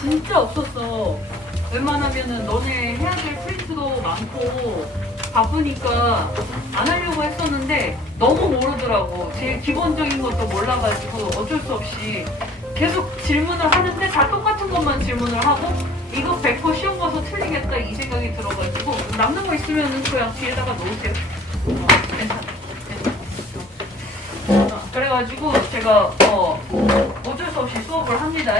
진짜 없었어. 웬만하면은 너네 해야 될 프린트도 많고 바쁘니까 안 하려고 했었는데 너무 모르더라고. 제일 기본적인 것도 몰라가지고 어쩔 수 없이 계속 질문을 하는데 다 똑같은 것만 질문을 하고 이거 100% 시험 가서 틀리겠다 이 생각이 들어가지고 남는 거 있으면은 그냥 뒤에다가 놓으세요. 어, 괜찮아. 그래가지고 제가 어, 어쩔 수 없이 수업을 합니다.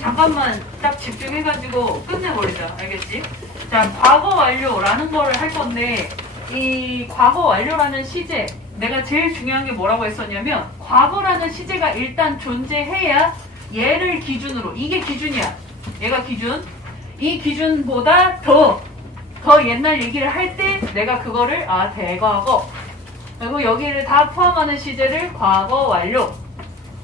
잠깐만 딱 집중해가지고 끝내버리자. 알겠지? 자, 과거 완료라는 거를 할 건데 이 과거 완료라는 시제 내가 제일 중요한 게 뭐라고 했었냐면 과거라는 시제가 일단 존재해야 얘를 기준으로 이게 기준이야. 얘가 기준. 이 기준보다 더, 더 옛날 얘기를 할 때 내가 그거를 아 대과거 그리고 여기를 다 포함하는 시제를 과거 완료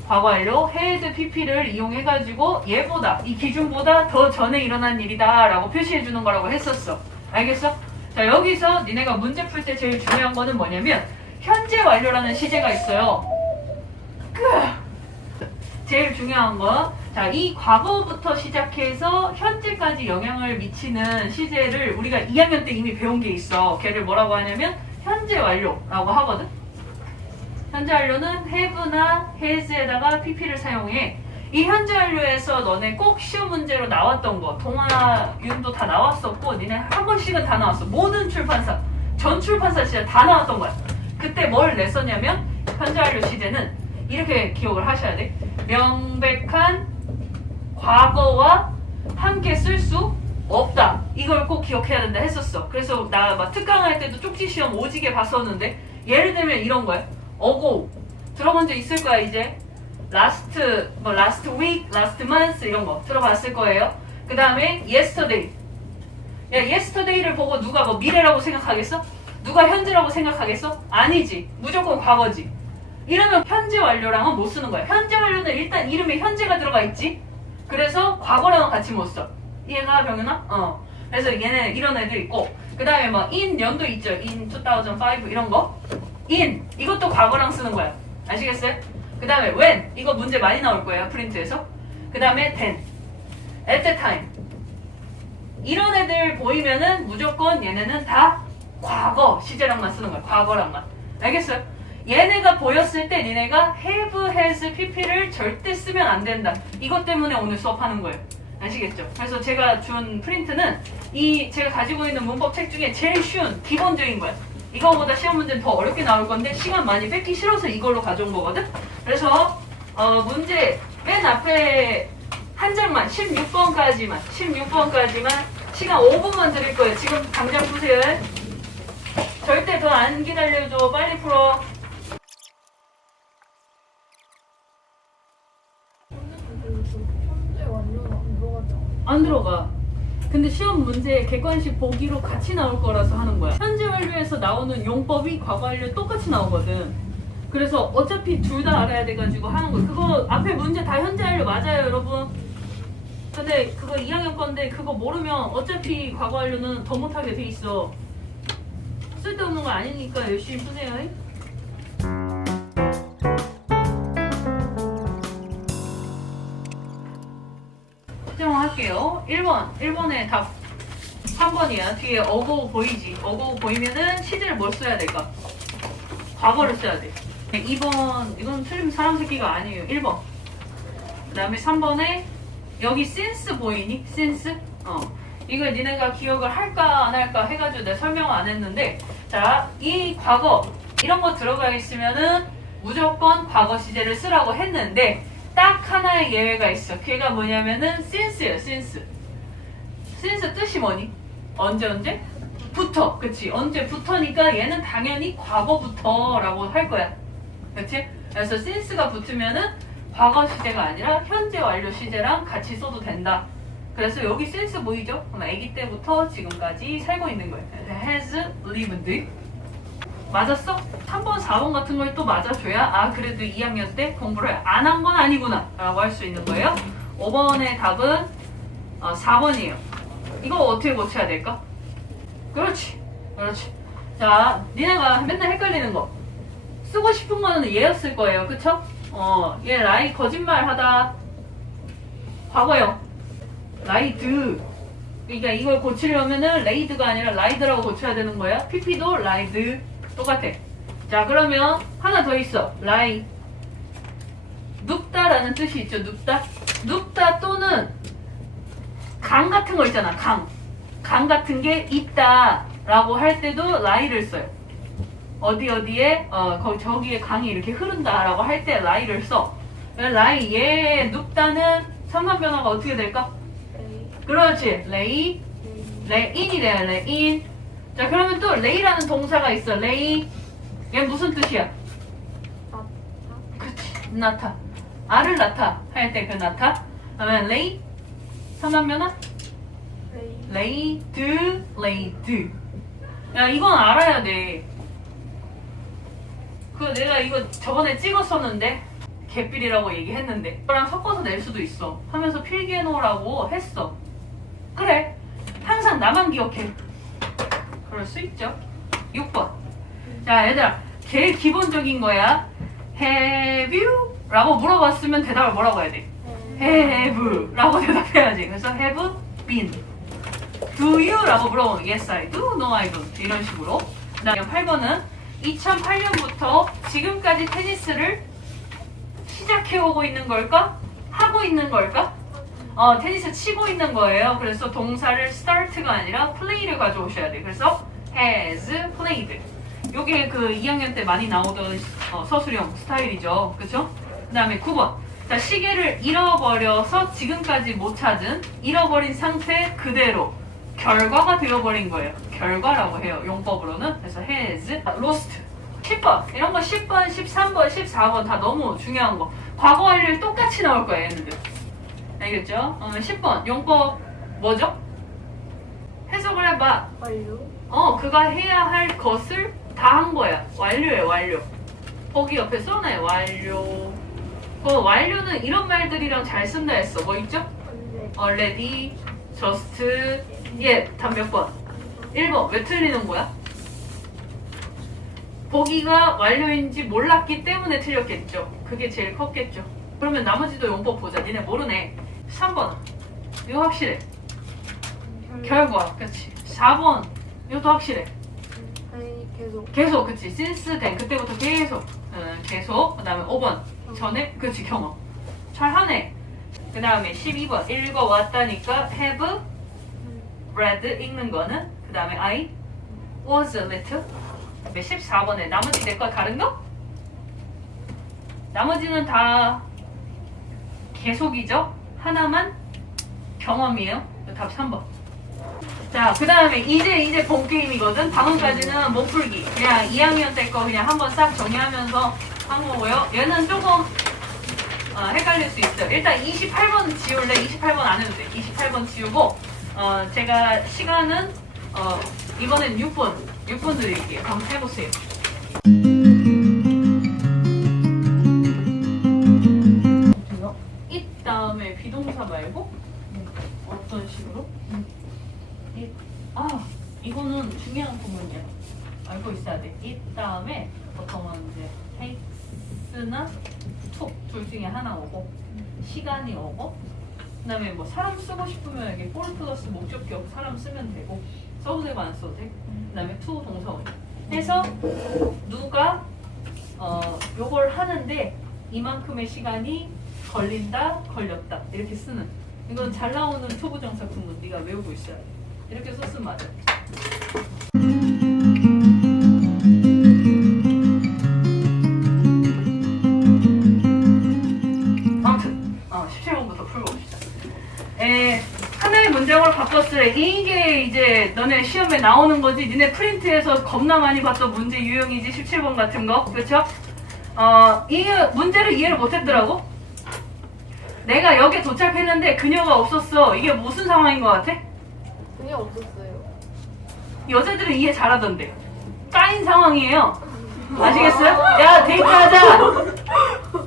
과거 완료 헤드 PP를 이용해가지고 얘보다 이 기준보다 더 전에 일어난 일이다 라고 표시해 주는 거라고 했었어 알겠어? 자 여기서 니네가 문제 풀 때 제일 중요한 거는 뭐냐면 현재 완료라는 시제가 있어요 끄! 제일 중요한 거 자, 이 과거부터 시작해서 현재까지 영향을 미치는 시제를 우리가 2학년 때 이미 배운 게 있어. 걔를 뭐라고 하냐면 현재 완료라고 하거든. 현재 완료는 have나 has에다가 pp를 사용해. 이 현재 완료에서 너네 꼭 시험 문제로 나왔던 거, 동화 윤도 다 나왔었고, 니네 한 번씩은 다 나왔어. 모든 출판사, 전 출판사 진짜 다 나왔던 거야. 그때 뭘 냈었냐면, 현재 완료 시제는 이렇게 기억을 하셔야 돼. 명백한 과거와 함께 쓸 수 없다. 이걸 꼭 기억해야 된다 했었어. 그래서 나 막 특강할 때도 쪽지 시험 오지게 봤었는데 예를 들면 이런 거야. 어고 들어본 적 있을 거야 이제. last 뭐 last week, last month 이런 거 들어봤을 거예요. 그 다음에 yesterday. 야 yesterday를 보고 누가 뭐 미래라고 생각하겠어? 누가 현재라고 생각하겠어? 아니지. 무조건 과거지. 이러면 현재 완료랑은 못 쓰는 거야. 현재 완료는 일단 이름에 현재가 들어가 있지. 그래서 과거랑은 같이 못 써. 이해가 병현아? 어. 그래서 얘네 이런 애들 있고 그 다음에 뭐 in 연도 있죠. in 2005 이런 거. In 이것도 과거랑 쓰는 거야. 아시겠어요? 그 다음에 when 이거 문제 많이 나올 거예요. 프린트에서. 그 다음에 then at the time 이런 애들 보이면은 무조건 얘네는 다 과거 시제랑만 쓰는 거야. 과거랑만. 알겠어요? 얘네가 보였을 때 니네가 have, has, pp를 절대 쓰면 안 된다. 이것 때문에 오늘 수업하는 거예요. 아시겠죠? 그래서 제가 준 프린트는 이 제가 가지고 있는 문법 책 중에 제일 쉬운 기본적인 거야. 이거보다 시험 문제는 더 어렵게 나올 건데 시간 많이 뺏기 싫어서 이걸로 가져온 거거든. 그래서 어, 문제 맨 앞에 한 장만 16번까지만 16번까지만 시간 5분만 드릴 거예요. 지금 당장 푸세요. 절대 더 안 기다려줘. 빨리 풀어. 안 들어가. 근데 시험 문제 객관식 보기로 같이 나올 거라서 하는 거야. 현재 완료에서 나오는 용법이 과거 완료 똑같이 나오거든. 그래서 어차피 둘 다 알아야 돼가지고 하는 거. 그거 앞에 문제 다 현재 완료 맞아요, 여러분. 근데 그거 2학년 건데 그거 모르면 어차피 과거 완료는 더 못하게 돼 있어. 쓸데없는 거 아니니까 열심히 푸세요. 수 할게요. 1번. 1번에 답 3번이야. 뒤에 어고 보이지? 어고 보이면은 시제를 뭘 써야 될까? 과거를 써야 돼. 2번. 이건 틀린 사람 새끼가 아니에요. 1번. 그 다음에 3번에 여기 센스 보이니? 센스? 어. 이걸 니네가 기억을 할까 안 할까 해가지고 내가 설명 안 했는데 자, 이 과거 이런 거 들어가 있으면은 무조건 과거 시제를 쓰라고 했는데 딱 하나의 예외가 있어. 그게 뭐냐면은 since예요, since. since 뜻이 뭐니? 언제 언제? 부터, 그치? 언제부터니까 얘는 당연히 과거부터라고 할 거야. 그치? 그래서 since가 붙으면은 과거 시제가 아니라 현재 완료 시제랑 같이 써도 된다. 그래서 여기 since 보이죠? 그럼 아기 때부터 지금까지 살고 있는 거예요. has lived. 맞았어? 3번, 4번 같은 걸 또 맞아줘야 아 그래도 2학년 때 공부를 안 한 건 아니구나 라고 할 수 있는 거예요 5번의 답은 어, 4번이에요 이거 어떻게 고쳐야 될까? 그렇지 그렇지 자 니네가 맨날 헷갈리는 거 쓰고 싶은 거는 얘였을 거예요 그쵸? 어 얘 라이 거짓말 하다 과거형 라이드. 그러니까 이걸 고치려면은 레이드가 아니라 라이드라고 고쳐야 되는 거야. PP도 라이드 똑같아. 자 그러면 하나 더 있어. 라이. 눕다라는 뜻이 있죠. 눕다. 눕다 또는 강 같은 거 있잖아. 강. 강 같은 게 있다라고 할 때도 라이를 써요. 어디 어디에 어 거기 저기에 강이 이렇게 흐른다라고 할 때 라이를 써. 라이 얘 눕다는 상관 변화가 어떻게 될까? 그렇지. 레이 레이. 레인이 돼요. 레인. 자 그러면 또 레이라는 동사가 있어. 레이. 얘 무슨 뜻이야? 그치. 나타. 알을 나타 할 때 그 나타. 그러면 레이 변화? 레이. 레이 드 레이드 야 이건 알아야 돼 그거 내가 이거 저번에 찍었었는데 개삘이라고 얘기했는데 그거랑 섞어서 낼 수도 있어 하면서 필기해 놓으라고 했어 그래 항상 나만 기억해 그럴 수 있죠 6번 자 얘들아 제일 기본적인 거야 have you? 라고 물어봤으면 대답을 뭐라고 해야 돼? have 라고 대답해야지 그래서 have been Do you? 라고 물어보면 Yes I do, No I don't 이런 식으로 그 다음에 8번은 2008년부터 지금까지 테니스를 시작해오고 있는 걸까? 하고 있는 걸까? 어, 테니스 치고 있는 거예요. 그래서 동사를 start가 아니라 play를 가져오셔야 돼. 그래서 has played. 요게 그 2학년 때 많이 나오던 어, 서술형 스타일이죠. 그쵸? 그 다음에 9번. 자, 시계를 잃어버려서 지금까지 못 찾은 잃어버린 상태 그대로 결과가 되어버린 거예요. 결과라고 해요. 용법으로는. 그래서 has lost. 10번. 이런 거 10번, 13번, 14번 다 너무 중요한 거. 과거 완료를 똑같이 나올 거예요, 얘네들. 알겠죠? 어, 10번. 용법 뭐죠? 해석을 해봐. 완료. 어, 그가 해야 할 것을 다 한 거야. 완료해, 완료. 거기 옆에 써놔요, 완료. 그 완료는 이런 말들이랑 잘 쓴다 했어. 뭐 있죠? 언제. already, just, 예, 답몇 번? 1번. 왜 틀리는 거야? 보기가 완료인지 몰랐기 때문에 틀렸겠죠. 그게 제일 컸겠죠. 그러면 나머지도 용법 보자. 니네 모르네. 3번. 이거 확실해. 결과. 그치. 4번. 이것도 확실해. 아니 계속. 계속. 그치. since then. 그때부터 계속. 음, 계속. 그 다음에 5번. 전에. 그치. 경험. 잘하네. 그 다음에 12번. 읽어왔다니까 have 음. read 읽는 거는 그 다음에 I was a little 14번에 나머지 내 거 다른 거? 나머지는 다 계속이죠 하나만 경험이에요 답 3번 자 그 다음에 이제 이제 본 게임이거든 방금까지는 못 풀기 그냥 2학년 때 거 그냥 한번 싹 정리하면서 한 거고요 얘는 조금 어, 헷갈릴 수 있어요. 일단 28번 지울래? 28번 안 해도 돼. 28번 지우고, 어, 제가 시간은, 어, 이번엔 6번, 6번 드릴게요. 한번 해보세요. 다음에 비동사 말고, 어떤 식으로? 이, 아, 이거는 중요한 부분이야. 알고 있어야 돼. 이 다음에 보통은 이제 takes나 took 둘 중에 하나 오고 시간이 오고 그다음에 뭐 사람 쓰고 싶으면 이게 for 플러스 목적격 사람 쓰면 되고 써도 되고 안 써도 돼. 그다음에 to 동사 오고 해서 누가 어 요걸 하는데 이만큼의 시간이 걸린다 걸렸다 이렇게 쓰는 이건 잘 나오는 초보 정사 구문 네가 외우고 있어야 돼. 이렇게 썼으면 맞아. 아무튼 어, 17번부터 풀고 봅시다. 에, 하나의 문장으로 바꿨을 때 이게 이제 너네 시험에 나오는 거지. 니네 프린트에서 겁나 많이 봤던 문제 유형이지 17번 같은 거. 그렇죠? 어, 이 문제를 이해를 못했더라고. 내가 여기 도착했는데 그녀가 없었어. 이게 무슨 상황인 것 같아? 그게 없었어요. 여자들은 이해 잘하던데. 까인 상황이에요. 아시겠어요? 야 데이트하자.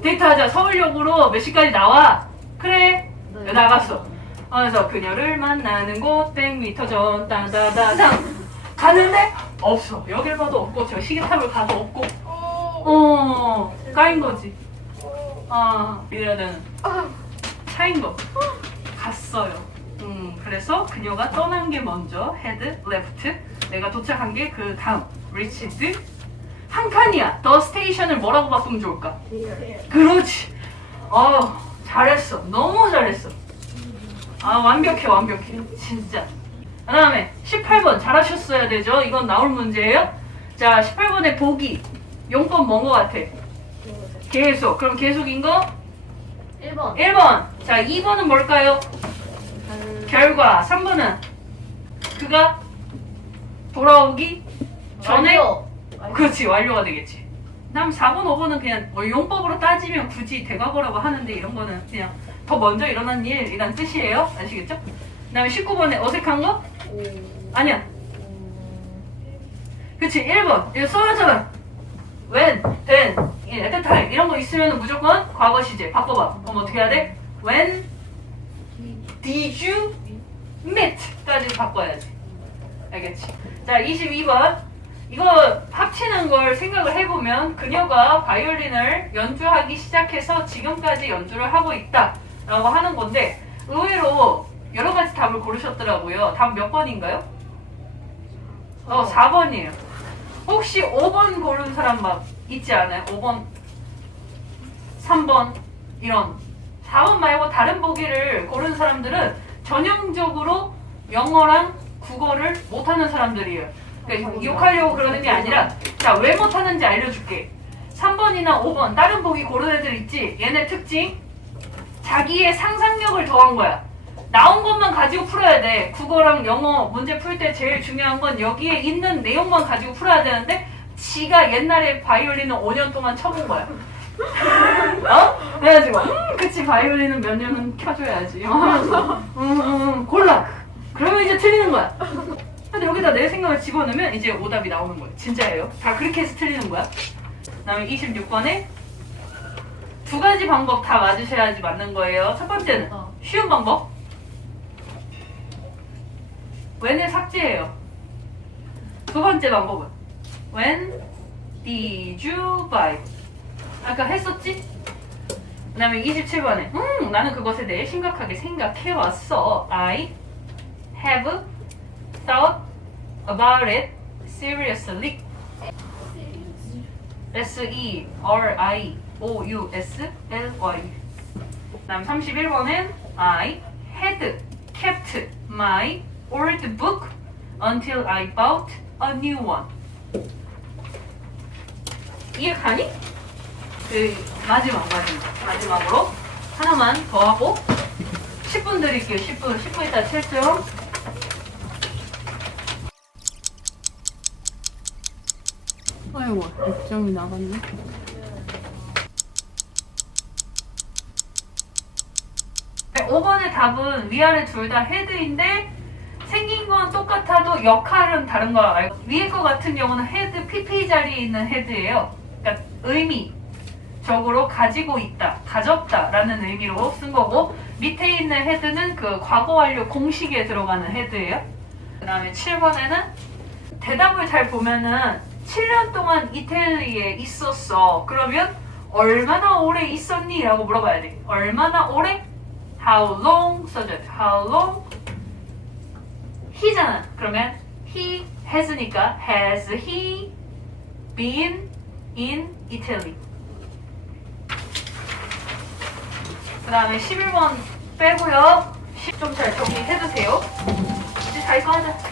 데이트하자. 서울역으로 몇 시까지 나와? 그래. 네. 나갔어. 그래서 그녀를 만나는 곳 100m 전 따다다당 가는데 없어. 여길 봐도 없고 저 시계탑을 가도 없고. 어. 어 까인 거지. 어. 아 이러는 아. 차인 거. 갔어요. 음 음, 그래서 그녀가 떠난 게 먼저 head left. 내가 도착한 게 그 다음 reached 한 칸이야. 더 스테이션을 뭐라고 바꾸면 좋을까? 그렇지. 어, 잘했어. 너무 잘했어. 아, 완벽해, 완벽해. 진짜. 그 다음에 18번 잘하셨어야 되죠? 이건 나올 문제예요. 자, 18번의 보기. 용법 뭔거 같아? 계속. 그럼 계속인 거? 1번. 1번. 자, 2번은 뭘까요? 결과. 3번은 그가 돌아오기 전에 그렇지 완료가 되겠지. 다음 4번, 5번은 그냥 뭐 용법으로 따지면 굳이 대과거라고 하는데 이런 거는 그냥 더 먼저 일어난 일이란 뜻이에요. 아시겠죠? 그 다음에 19번에 어색한 거? 아니야. 그치 1번 이거 써야잖아. when, then, at the time 이런 거 있으면 무조건 과거 시제 바꿔봐. 그럼 어떻게 해야 돼? When did you meet까지 바꿔야지. 알겠지? 자 22번 이거 합치는 걸 생각을 해보면 그녀가 바이올린을 연주하기 시작해서 지금까지 연주를 하고 있다 라고 하는 건데 의외로 여러 가지 답을 고르셨더라고요. 답 몇 번인가요? 어 4번이에요. 혹시 5번 고른 사람 막 있지 않아요? 5번, 3번 이런 4번 말고 다른 보기를 고른 사람들은 전형적으로 영어랑 국어를 못하는 사람들이에요. 그러니까 욕하려고 그러는 게 아니라 자 왜 못하는지 알려줄게. 3번이나 5번 다른 보기 고른 애들 있지? 얘네 특징 자기의 상상력을 더한 거야. 나온 것만 가지고 풀어야 돼. 국어랑 영어 문제 풀 때 제일 중요한 건 여기에 있는 내용만 가지고 풀어야 되는데 지가 옛날에 바이올린을 5년 동안 쳐본 거야. 어? 그래가지고 음 그치 바이올린은 몇 년은 켜줘야지. 음, 음 골라. 그러면 이제 틀리는 거야. 근데 여기다 내 생각을 집어넣으면 이제 오답이 나오는 거야. 진짜예요? 다 그렇게 해서 틀리는 거야? 그 다음에 26번에 두 가지 방법 다 맞으셔야지 맞는 거예요. 첫 번째는 어. 쉬운 방법? when을 삭제해요. 두 번째 방법은 when did you buy 아까 했었지? 그 다음에 27번에 음 나는 그것에 대해 심각하게 생각해왔어 I have thought about it seriously S-E-R-I-O-U-S-L-Y 그 다음 31번엔 I had kept my old book until I bought a new one 이해 가니? 그 마지막 마지막. 마지막으로 하나만 더 하고 10분 드릴게요. 10분 10분 있다 채점 아이고 6점이 나갔네. 네, 5번의 답은 위아래 둘 다 헤드인데 생긴 건 똑같아도 역할은 다른 거 알고. 위에 거 같은 경우는 헤드 PP 자리에 있는 헤드예요. 그러니까 의미 적으로 가지고 있다, 가졌다라는 의미로 쓴 거고 밑에 있는 헤드는 그 과거 완료 공식에 들어가는 헤드예요. 그 다음에 7번에는 대답을 잘 보면은 7년 동안 이태리에 있었어. 그러면 얼마나 오래 있었니? 라고 물어봐야 돼. 얼마나 오래? How long? 써줘야 돼. How long? he잖아. 그러면 he has니까 has he been in Italy? 그 다음에 11번 빼고요. 좀잘 정리해두세요. 이제 잘 꺼하자.